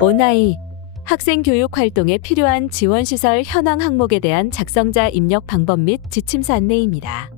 오나이 학생 교육 활동에 필요한 지원시설 현황 항목에 대한 작성자 입력 방법 및 지침서 안내입니다.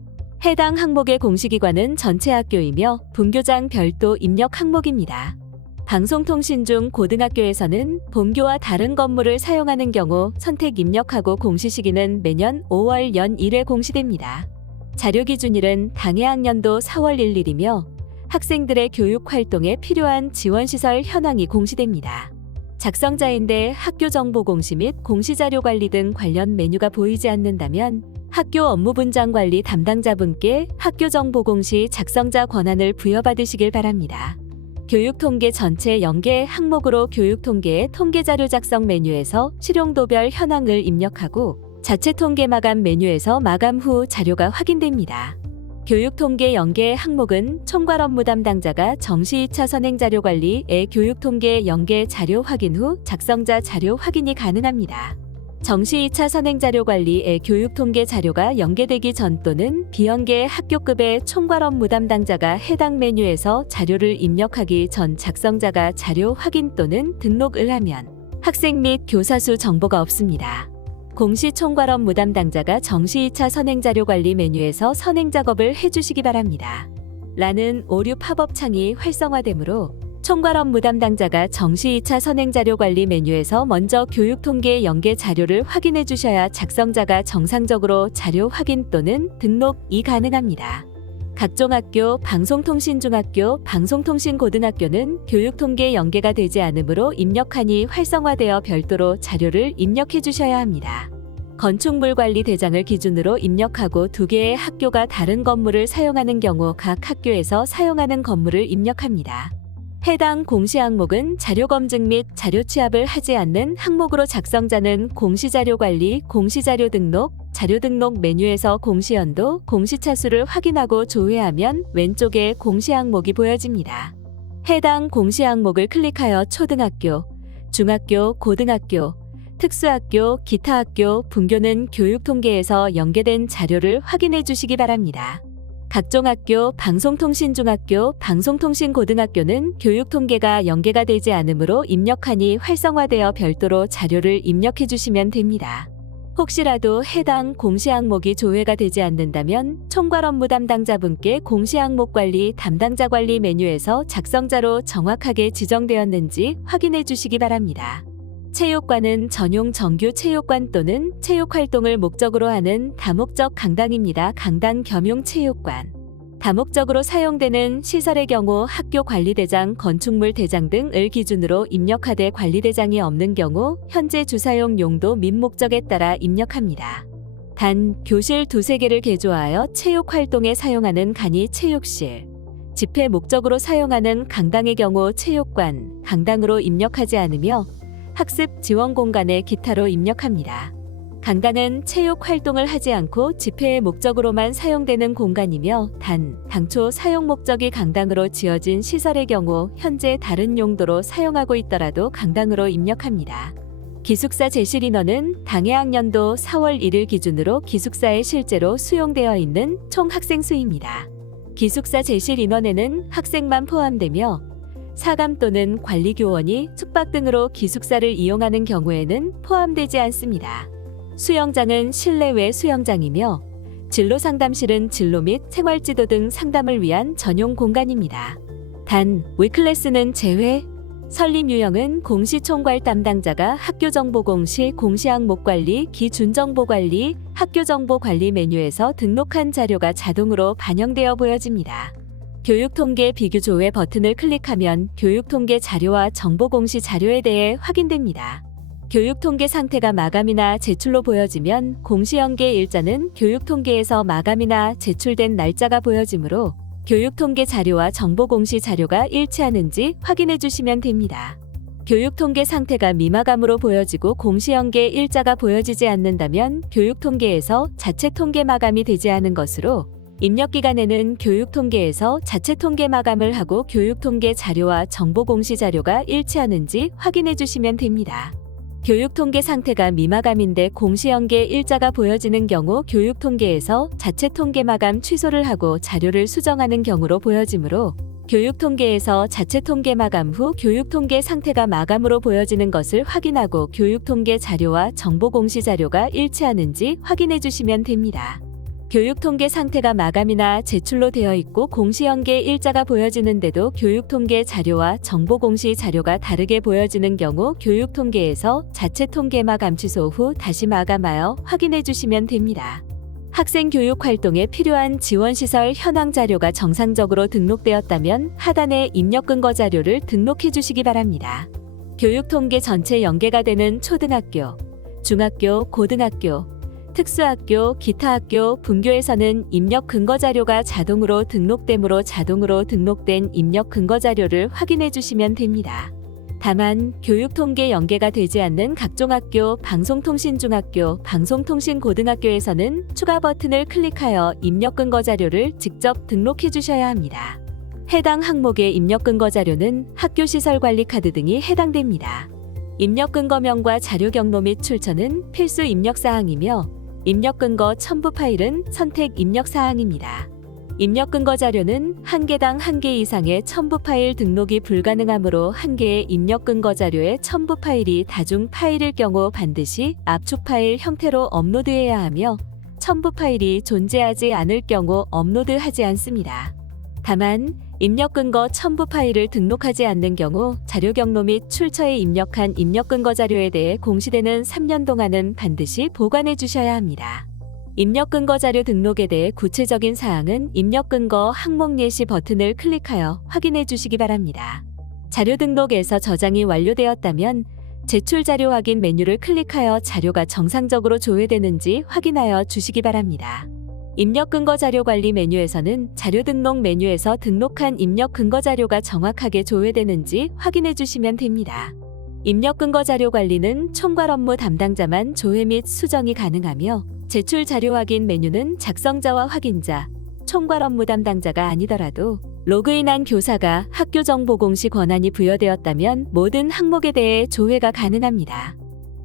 해당 항목의 공시기관은 전체 학교이며 분교장 별도 입력 항목입니다. 방송통신 중 고등학교에서는 본교와 다른 건물을 사용하는 경우 선택 입력하고 공시 시기는 매년 5월 연 1회 공시됩니다. 자료 기준일은 당해 학년도 4월 1일이며 학생들의 교육 활동에 필요한 지원시설 현황이 공시됩니다. 작성자인데 학교 정보 공시 및 공시자료 관리 등 관련 메뉴가 보이지 않는다면 학교 업무 분장 관리 담당자분께 학교 정보 공시 작성자 권한을 부여받으시길 바랍니다. 교육통계 전체 연계 항목으로 교육통계의 통계자료 작성 메뉴에서 실용도별 현황을 입력하고 자체 통계 마감 메뉴에서 마감 후 자료가 확인됩니다. 교육통계 연계 항목은 총괄 업무 담당자가 정시 2차 선행자료 관리의 교육통계 연계 자료 확인 후 작성자 자료 확인이 가능합니다. 정시 2차 선행자료 관리의 교육통계 자료가 연계되기 전 또는 비연계 학교급의 총괄 업무 담당자가 해당 메뉴에서 자료를 입력하기 전 작성자가 자료 확인 또는 등록을 하면 학생 및 교사 수 정보가 없습니다. 공시 총괄 업무 담당자가 정시 2차 선행자료 관리 메뉴에서 선행 작업을 해주시기 바랍니다. 라는 오류 팝업 창이 활성화되므로 총괄 업무 담당자가 정시 2차 선행자료 관리 메뉴에서 먼저 교육통계 연계 자료를 확인해 주셔야 작성자가 정상적으로 자료 확인 또는 등록이 가능합니다. 각종 학교, 방송통신중학교, 방송통신고등학교는 교육통계 연계가 되지 않으므로 입력하니 활성화되어 별도로 자료를 입력해 주셔야 합니다. 건축물관리 대장을 기준으로 입력하고 2개의 학교가 다른 건물을 사용하는 경우 각 학교에서 사용하는 건물을 입력합니다. 해당 공시 항목은 자료 검증 및 자료 취합을 하지 않는 항목으로 작성자는 공시자료 관리, 공시자료 등록, 자료 등록 메뉴에서 공시연도, 공시차수를 확인하고 조회하면 왼쪽에 공시 항목이 보여집니다. 해당 공시 항목을 클릭하여 초등학교, 중학교, 고등학교, 특수학교, 기타 학교, 분교는 교육통계에서 연계된 자료를 확인해 주시기 바랍니다. 각종 학교, 방송통신중학교, 방송통신고등학교는 교육통계가 연계가 되지 않으므로 입력하니 활성화되어 별도로 자료를 입력해 주시면 됩니다. 혹시라도 해당 공시 항목이 조회가 되지 않는다면 총괄 업무 담당자분께 공시 항목 관리 담당자 관리 메뉴에서 작성자로 정확하게 지정되었는지 확인해 주시기 바랍니다. 체육관은 전용 정규 체육관 또는 체육 활동을 목적으로 하는 다목적 강당입니다. 강당 겸용 체육관. 다목적으로 사용되는 시설의 경우 학교 관리대장, 건축물 대장 등을 기준으로 입력하되 관리대장이 없는 경우 현재 주사용 용도 및 목적에 따라 입력합니다. 단, 교실 2~3개를 개조하여 체육 활동에 사용하는 간이 체육실, 집회 목적으로 사용하는 강당의 경우 체육관, 강당으로 입력하지 않으며 학습 지원 공간에 기타로 입력합니다. 강당은 체육 활동을 하지 않고 집회의 목적으로만 사용되는 공간이며 단, 당초 사용 목적이 강당으로 지어진 시설의 경우 현재 다른 용도로 사용하고 있더라도 강당으로 입력합니다. 기숙사 제실 인원은 당해 학년도 4월 1일 기준으로 기숙사에 실제로 수용되어 있는 총 학생 수입니다. 기숙사 제실 인원에는 학생만 포함되며 사감 또는 관리교원이 숙박 등으로 기숙사를 이용하는 경우에는 포함되지 않습니다. 수영장은 실내외 수영장이며 진로상담실은 진로 및 생활지도 등 상담을 위한 전용 공간입니다. 단, V클래스는 제외. 설립 유형은 공시총괄 담당자가 학교정보공시, 공시항목관리, 기준정보관리, 학교정보관리 메뉴에서 등록한 자료가 자동으로 반영되어 보여집니다. 교육통계 비교조회 버튼을 클릭하면 교육통계 자료와 정보공시 자료에 대해 확인됩니다. 교육통계 상태가 마감이나 제출로 보여지면 공시연계 일자는 교육통계에서 마감이나 제출된 날짜가 보여지므로 교육통계 자료와 정보공시 자료가 일치하는지 확인해 주시면 됩니다. 교육통계 상태가 미마감으로 보여지고 공시연계 일자가 보여지지 않는다면 교육통계에서 자체 통계 마감이 되지 않은 것으로 입력기간에는 교육통계에서 자체 통계 마감을 하고 교육통계 자료와 정보공시 자료가 일치하는지 확인해 주시면 됩니다. 교육통계 상태가 미마감인데 공시연계 일자가 보여지는 경우 교육통계에서 자체 통계 마감 취소를 하고 자료를 수정하는 경우로 보여지므로 교육 통계에서 자체 통계 마감 후 교육 통계 상태가 마감으로 보여지는 것을 확인하고 교육 통계 자료와 정보 공시 자료가 일치하는지 확인해 주시면 됩니다. 교육 통계 상태가 마감이나 제출로 되어 있고 공시 연계 일자가 보여지는데도 교육 통계 자료와 정보 공시 자료가 다르게 보여지는 경우 교육 통계에서 자체 통계 마감 취소 후 다시 마감하여 확인해 주시면 됩니다. 학생 교육 활동에 필요한 지원시설 현황 자료가 정상적으로 등록되었다면 하단에 입력 근거 자료를 등록해 주시기 바랍니다. 교육 통계 전체 연계가 되는 초등학교, 중학교, 고등학교, 특수학교, 기타 학교, 분교에서는 입력 근거 자료가 자동으로 등록되므로 자동으로 등록된 입력 근거 자료를 확인해 주시면 됩니다. 다만 교육 통계 연계가 되지 않는 각종 학교, 방송통신중학교, 방송통신고등학교에서는 추가 버튼을 클릭하여 입력 근거 자료를 직접 등록해 주셔야 합니다. 해당 항목의 입력 근거 자료는 학교 시설 관리 카드 등이 해당됩니다. 입력 근거명과 자료 경로 및 출처는 필수 입력 사항이며 입력 근거 첨부 파일은 선택 입력 사항입니다. 입력 근거 자료는 한 개당 한 개 이상의 첨부 파일 등록이 불가능하므로 한 개의 입력 근거 자료의 첨부 파일이 다중 파일일 경우 반드시 압축 파일 형태로 업로드해야 하며 첨부 파일이 존재하지 않을 경우 업로드하지 않습니다. 다만 입력 근거 첨부 파일을 등록하지 않는 경우 자료 경로 및 출처에 입력한 입력 근거 자료에 대해 공시되는 3년 동안은 반드시 보관해 주셔야 합니다. 입력 근거 자료 등록에 대해 구체적인 사항은 입력 근거 항목 예시 버튼을 클릭하여 확인해 주시기 바랍니다. 자료 등록에서 저장이 완료되었다면 제출 자료 확인 메뉴를 클릭하여 자료가 정상적으로 조회되는지 확인하여 주시기 바랍니다. 입력 근거 자료 관리 메뉴에서는 자료 등록 메뉴에서 등록한 입력 근거 자료가 정확하게 조회되는지 확인해 주시면 됩니다. 입력 근거 자료 관리는 총괄 업무 담당자만 조회 및 수정이 가능하며 제출 자료 확인 메뉴는 작성자와 확인자, 총괄 업무 담당자가 아니더라도 로그인한 교사가 학교 정보 공시 권한이 부여되었다면 모든 항목에 대해 조회가 가능합니다.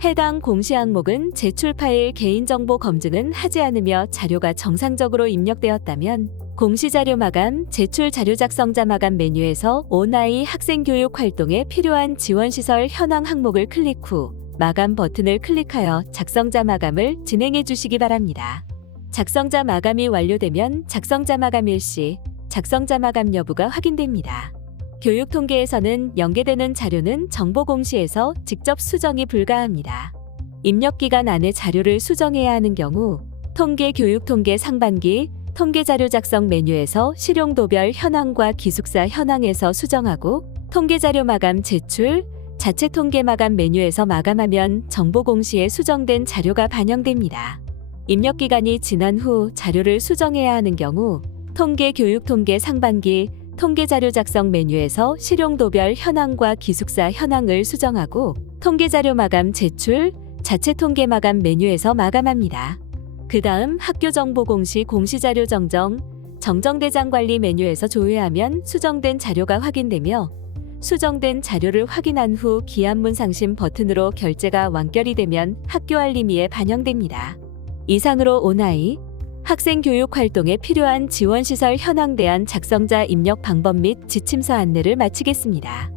해당 공시 항목은 제출 파일 개인정보 검증은 하지 않으며 자료가 정상적으로 입력되었다면 공시자료 마감, 제출 자료 작성자 마감 메뉴에서 온아이 학생교육 활동에 필요한 지원시설 현황 항목을 클릭 후 마감 버튼을 클릭하여 작성자 마감을 진행해 주시기 바랍니다. 작성자 마감이 완료되면 작성자 마감 일시, 작성자 마감 여부가 확인됩니다. 교육 통계에서는 연계되는 자료는 정보 공시에서 직접 수정이 불가합니다. 입력 기간 안에 자료를 수정해야 하는 경우 통계 교육 통계 상반기 통계 자료 작성 메뉴에서 실용도별 현황과 기숙사 현황에서 수정하고 통계 자료 마감 제출 자체 통계 마감 메뉴에서 마감하면 정보 공시에 수정된 자료가 반영됩니다. 입력 기간이 지난 후 자료를 수정해야 하는 경우 통계 교육 통계 상반기 통계 자료 작성 메뉴에서 실용도별 현황과 기숙사 현황을 수정하고 통계 자료 마감 제출 자체 통계 마감 메뉴에서 마감합니다. 그 다음 학교 정보 공시 공시자료 정정대장 관리 메뉴에서 조회하면 수정된 자료가 확인되며 수정된 자료를 확인한 후 기한문 상심 버튼으로 결제가 완결이 되면 학교 알림이에 반영됩니다. 이상으로 온아이 학생 교육 활동에 필요한 지원시설 현황 대안 작성자 입력 방법 및 지침서 안내를 마치겠습니다.